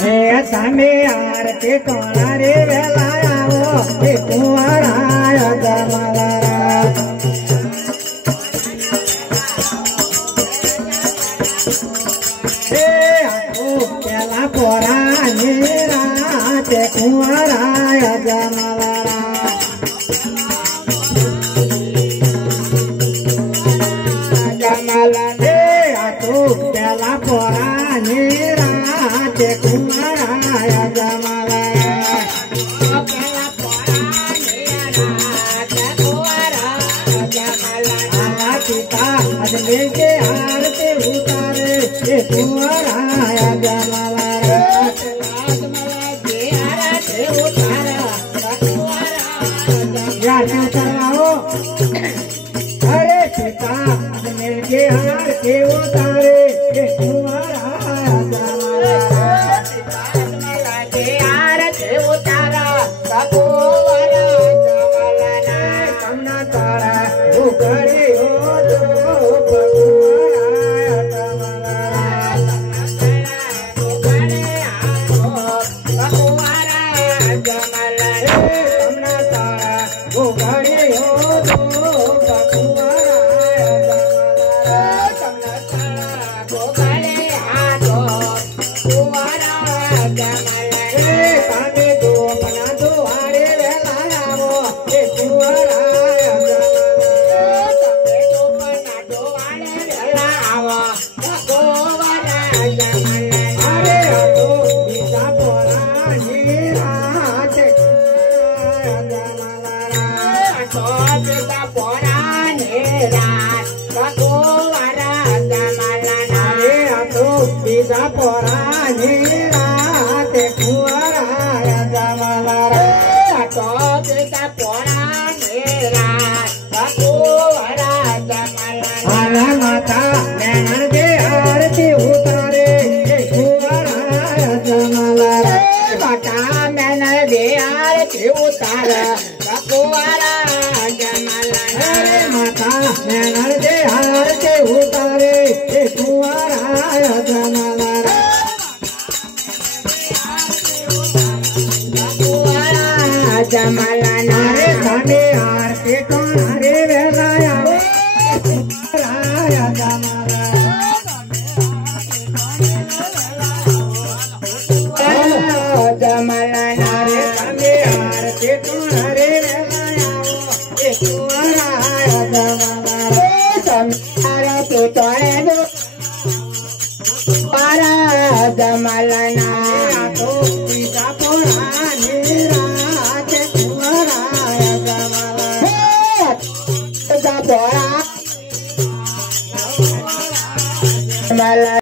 તમે આરતી કોના રે વેલા આવો એ કુંવરાય જમાલા પેલા પોરાની રાતે કુંવરાય જમાલા જમાલા રે પેલા પોરાની રાતે કુંવરાય જમાલા પેલા પોરાની રાતે કુંવરાય જમાલા પિતા અજમેર કે આરતી ઉતારે એ કુંવરાય જમાલા આરતી ઉતારા કુંવરાય જમાલા अरे सीता अजमेर के हार के उतारे के कुंवराय जमाला सीता के हार के उतारा कुंवराय जमाला कमना तारा उकड़ी हो जो कुंवराय जमाला उकड़ी हो कुंवराय जमाला कमना तारा उकड़ी हो जो पोरानी राते कुंवराय जमाला सीता पोरानी राते कुंवराय जमाला माता नैनन के आरती उतारे कुंवराय जमाला माता नैनन के आरती उतारे कुंवराय जमाला माता नैनन के आरती उतारे कुंवराय जमाला जमाला नारे थाने आरती कोना रे वेलाया कुंवराय जमाला जमाला नारे थाने आरती कोना रे वेलाया कुंवराय जमाला संसार तो तोरे दो पारा जमाला ना तो सीता पोरानी Bora.